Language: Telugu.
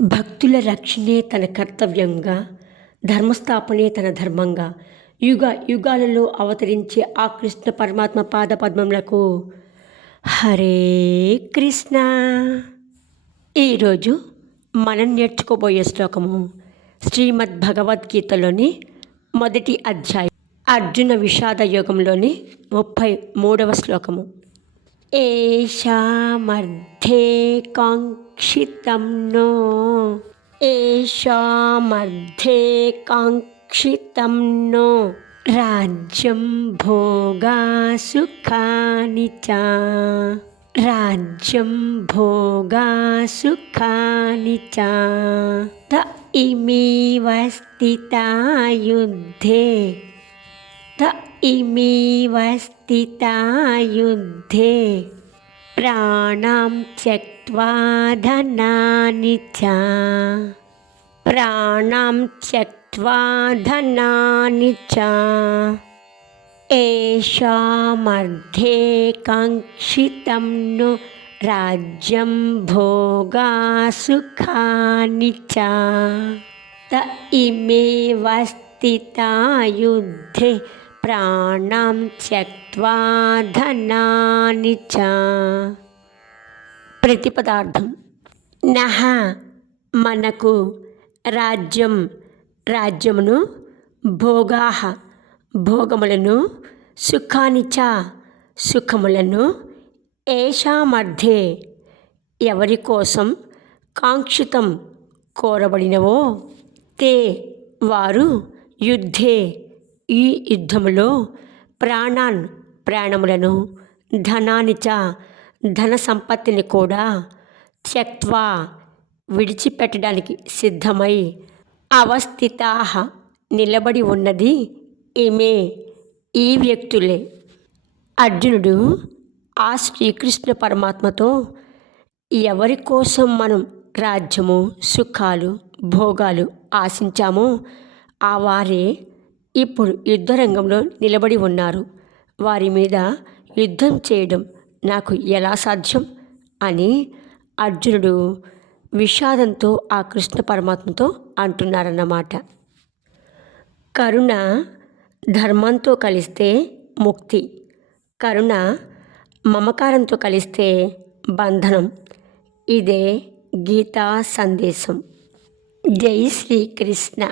భక్తుల రక్షణే తన కర్తవ్యంగా, ధర్మస్థాపనే తన ధర్మంగా యుగ యుగాలలో అవతరించే ఆ కృష్ణ పరమాత్మ పాదపద్మములకు హరే కృష్ణ. ఈరోజు మనం నేర్చుకోబోయే శ్లోకము శ్రీమద్ భగవద్గీతలోని మొదటి అధ్యాయం అర్జున విషాద యోగంలోని 33వ శ్లోకము. ఏషామర్థే కాంక్షితం నో ఏషామర్థే కాంక్షితం నో రాజ్యం భోగా సుఖాని చ రాజ్యం భోగా సుఖాని చ త ఇమేవ స్థితా యుద్ధే త ఇమేవ స్థితా యుద్ధే ప్రాణం త్యక్త్వా ధనాని చ ప్రాణం త్యక్త్వా ధనాని చ ఏషామర్థే కాంక్షితం ను రాజ్యం భోగా సుఖాని చ త ఇమేవ స్థితా యుద్ధే ప్రాణం త్యక్త్వా ధనాని చ. ప్రతిపదార్థం. నహ మనకు రాజ్యం రాజ్యమును, భోగాహ భోగములను, సుఖాని చ సుఖములను, ఏషామర్థే ఎవరి కోసం, కాంక్షితం కోరబడినవో, తే వారు, యుద్ధే ఈ యుద్ధములో, ప్రాణములను, ధనాని చ ధన సంపత్తిని కూడా, త్యక్త్వా విడిచిపెట్టడానికి సిద్ధమై, అవస్థితాః నిలబడి ఉన్నది, ఇమే ఈ వ్యక్తులే. అర్జునుడు ఆ శ్రీకృష్ణ పరమాత్మతో ఎవరి కోసం మనం రాజ్యము, సుఖాలు, భోగాలు ఆశించామో ఆ వారే ఇప్పుడు యుద్ధరంగంలో నిలబడి ఉన్నారు. వారి మీద యుద్ధం చేయడం నాకు ఎలా సాధ్యం అని అర్జునుడు విషాదంతో ఆ కృష్ణ పరమాత్మతో అంటున్నారన్నమాట. కరుణ ధర్మంతో కలిస్తే ముక్తి, కరుణ మమకారంతో కలిస్తే బంధనం. ఇదే గీతా సందేశం. జై శ్రీకృష్ణ.